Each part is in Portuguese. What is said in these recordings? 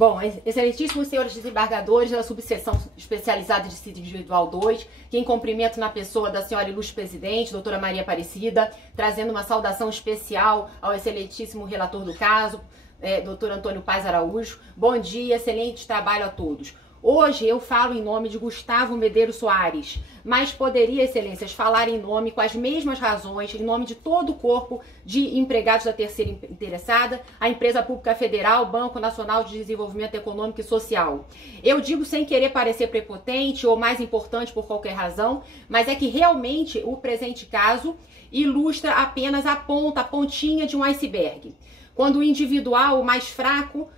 Bom, excelentíssimos senhores desembargadores da subseção especializada de Distrito Individual 2, que em cumprimento na pessoa da senhora ilustre presidente, doutora Maria Aparecida, trazendo uma saudação especial ao excelentíssimo relator do caso, doutor Antônio Paz Araújo. Bom dia, excelente trabalho a todos. Hoje eu falo em nome de Gustavo Medeiros Soares, mas poderia, excelências, falar em nome, com as mesmas razões, em nome de todo o corpo de empregados da terceira interessada, a Empresa Pública Federal, Banco Nacional de Desenvolvimento Econômico e Social. Eu digo sem querer parecer prepotente ou mais importante por qualquer razão, mas é que realmente o presente caso ilustra apenas a pontinha de um iceberg. Quando o individual, o mais fraco,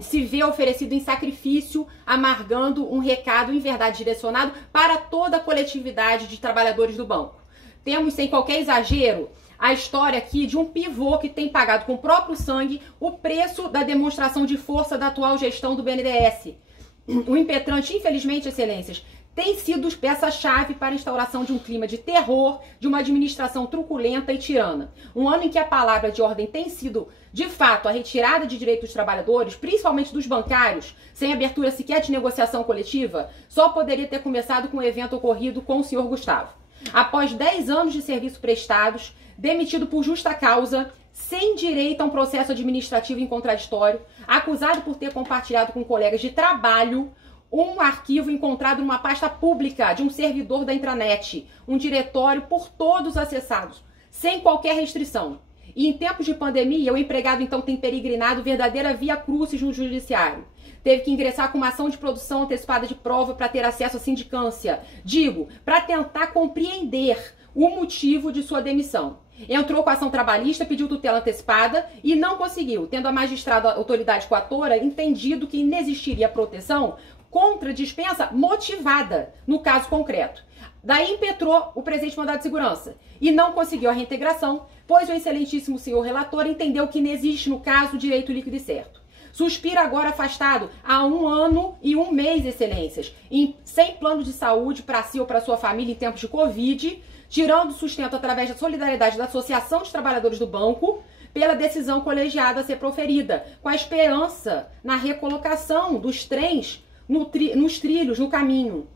se vê oferecido em sacrifício, amargando um recado em verdade direcionado para toda a coletividade de trabalhadores do banco. Temos, sem qualquer exagero, a história aqui de um pivô que tem pagado com o próprio sangue o preço da demonstração de força da atual gestão do BNDES. O impetrante, infelizmente, excelências, tem sido peça-chave para a instauração de um clima de terror, de uma administração truculenta e tirana. Um ano em que a palavra de ordem tem sido, de fato, a retirada de direitos dos trabalhadores, principalmente dos bancários, sem abertura sequer de negociação coletiva, só poderia ter começado com o evento ocorrido com o senhor Gustavo. Após 10 anos de serviço prestados, demitido por justa causa, sem direito a um processo administrativo em contraditório, acusado por ter compartilhado com colegas de trabalho um arquivo encontrado numa pasta pública de um servidor da intranet, um diretório por todos acessados, sem qualquer restrição. E em tempos de pandemia, o empregado então tem peregrinado verdadeira via crucis no judiciário. Teve que ingressar com uma ação de produção antecipada de prova para ter acesso à sindicância. Digo, para tentar compreender o motivo de sua demissão. Entrou com a ação trabalhista, pediu tutela antecipada e não conseguiu, tendo a magistrada autoridade coatora entendido que inexistiria proteção contra dispensa motivada, no caso concreto. Daí impetrou o presente mandado de segurança e não conseguiu a reintegração, pois o excelentíssimo senhor relator entendeu que não existe no caso direito líquido e certo. Suspira agora afastado há 1 ano e 1 mês, excelências, sem plano de saúde para si ou para sua família em tempos de Covid, tirando sustento através da solidariedade da Associação de Trabalhadores do Banco, pela decisão colegiada a ser proferida, com a esperança na recolocação dos trens nos trilhos, no caminho.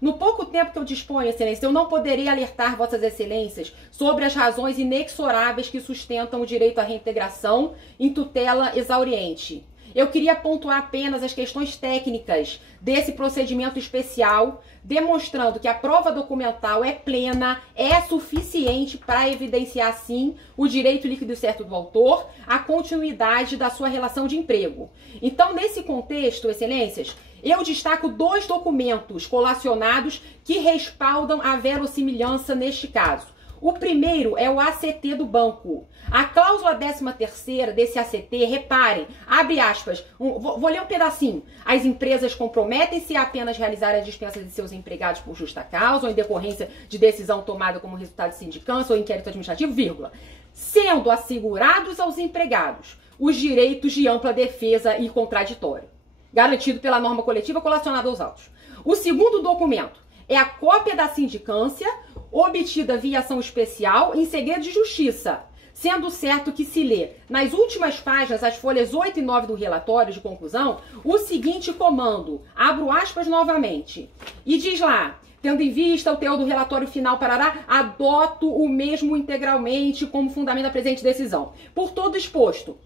No pouco tempo que eu disponho, excelência, eu não poderei alertar vossas excelências sobre as razões inexoráveis que sustentam o direito à reintegração em tutela exauriente. Eu queria pontuar apenas as questões técnicas desse procedimento especial, demonstrando que a prova documental é plena, é suficiente para evidenciar, sim, o direito líquido e certo do autor, a continuidade da sua relação de emprego. Então, nesse contexto, excelências, eu destaco 2 documentos colacionados que respaldam a verossimilhança neste caso. O primeiro é o ACT do banco. A cláusula 13ª desse ACT, reparem, abre aspas, vou ler um pedacinho. As empresas comprometem-se a apenas realizar a dispensa de seus empregados por justa causa ou em decorrência de decisão tomada como resultado de sindicância ou inquérito administrativo, vírgula, sendo assegurados aos empregados os direitos de ampla defesa e contraditório, garantido pela norma coletiva colacionada aos autos. O segundo documento é a cópia da sindicância, obtida via ação especial em segredo de justiça, sendo certo que se lê nas últimas páginas, as folhas 8 e 9 do relatório de conclusão, o seguinte comando, abro aspas novamente, e diz lá, tendo em vista o teor do relatório final, parará, adoto o mesmo integralmente como fundamento da presente decisão. Por todo exposto,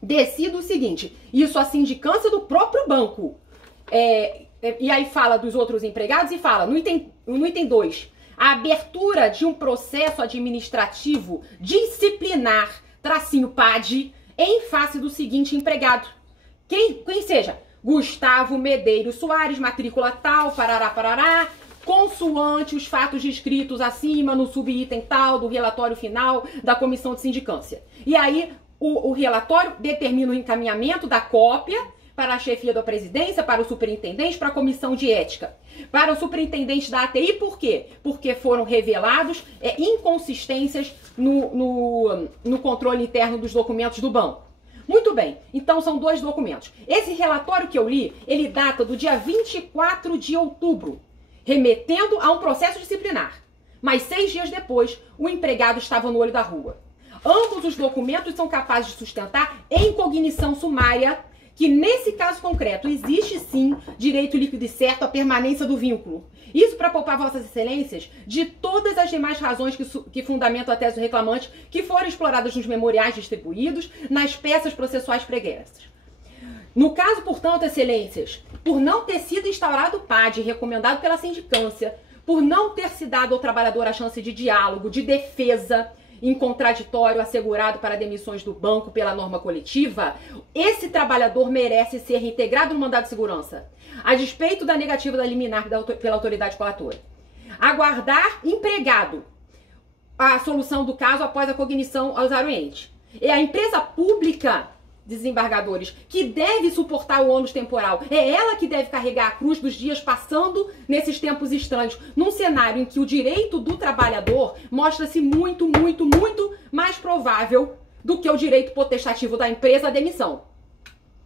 decido o seguinte, isso a sindicância do próprio banco, e aí fala dos outros empregados e fala, no item 2, a abertura de um processo administrativo disciplinar, tracinho PAD, em face do seguinte empregado. Quem seja? Gustavo Medeiros Soares, matrícula tal, parará, consoante os fatos descritos acima no subitem tal do relatório final da comissão de sindicância. E aí o relatório determina o encaminhamento da cópia para a chefia da presidência, para o superintendente, para a comissão de ética, para o superintendente da ATI. Por quê? Porque foram revelados inconsistências no controle interno dos documentos do banco. Muito bem, então são 2 documentos. Esse relatório que eu li, ele data do dia 24 de outubro, remetendo a um processo disciplinar. Mas 6 dias depois, o empregado estava no olho da rua. Ambos os documentos são capazes de sustentar em cognição sumária que nesse caso concreto existe sim direito líquido e certo à permanência do vínculo. Isso para poupar vossas excelências de todas as demais razões que fundamentam a tese do reclamante, que foram exploradas nos memoriais distribuídos, nas peças processuais pregressas. No caso, portanto, excelências, por não ter sido instaurado o PAD recomendado pela sindicância, por não ter se dado ao trabalhador a chance de diálogo, de defesa em contraditório assegurado para demissões do banco pela norma coletiva, esse trabalhador merece ser reintegrado no mandado de segurança, a despeito da negativa da liminar pela autoridade coatora. Aguardar empregado a solução do caso após a cognição aos anuentes. É a empresa pública, desembargadores, que deve suportar o ônus temporal. É ela que deve carregar a cruz dos dias passando nesses tempos estranhos, num cenário em que o direito do trabalhador mostra-se muito, muito, muito mais provável do que o direito potestativo da empresa à demissão,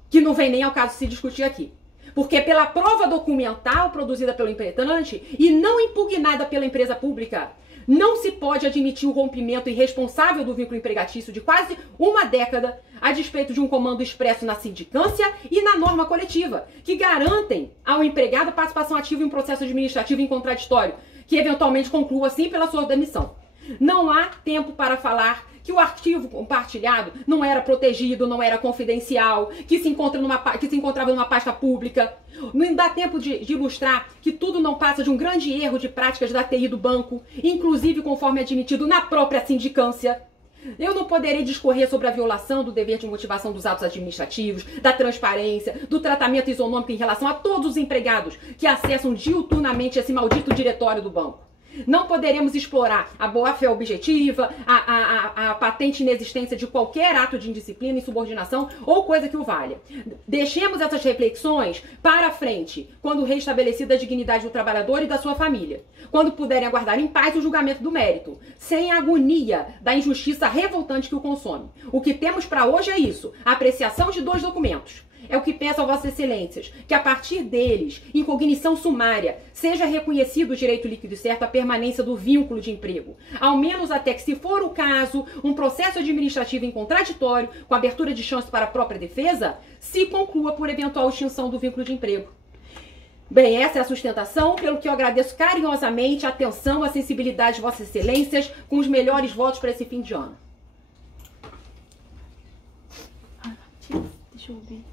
que não vem nem ao caso se discutir aqui. Porque pela prova documental produzida pelo impetrante e não impugnada pela empresa pública, não se pode admitir o rompimento irresponsável do vínculo empregatício de quase uma década a despeito de um comando expresso na sindicância e na norma coletiva, que garantem ao empregado participação ativa em um processo administrativo em contraditório, que eventualmente conclua assim pela sua demissão. Não há tempo para falar que o arquivo compartilhado não era protegido, não era confidencial, que se encontrava numa pasta pública. Não dá tempo de ilustrar que tudo não passa de um grande erro de práticas da TI do banco, inclusive conforme admitido na própria sindicância. Eu não poderei discorrer sobre a violação do dever de motivação dos atos administrativos, da transparência, do tratamento isonômico em relação a todos os empregados que acessam diuturnamente esse maldito diretório do banco. Não poderemos explorar a boa-fé objetiva, a patente inexistência de qualquer ato de indisciplina, insubordinação ou coisa que o valha. Deixemos essas reflexões para frente, quando restabelecida a dignidade do trabalhador e da sua família. Quando puderem aguardar em paz o julgamento do mérito, sem a agonia da injustiça revoltante que o consome. O que temos para hoje é isso, a apreciação de 2 documentos. É o que peço a Vossas Excelências, que a partir deles, em cognição sumária, seja reconhecido o direito líquido e certo à permanência do vínculo de emprego. Ao menos até que, se for o caso, um processo administrativo em contraditório, com abertura de chance para a própria defesa, se conclua por eventual extinção do vínculo de emprego. Bem, essa é a sustentação, pelo que eu agradeço carinhosamente a atenção, a sensibilidade de Vossas Excelências, com os melhores votos para esse fim de ano. Deixa eu ver.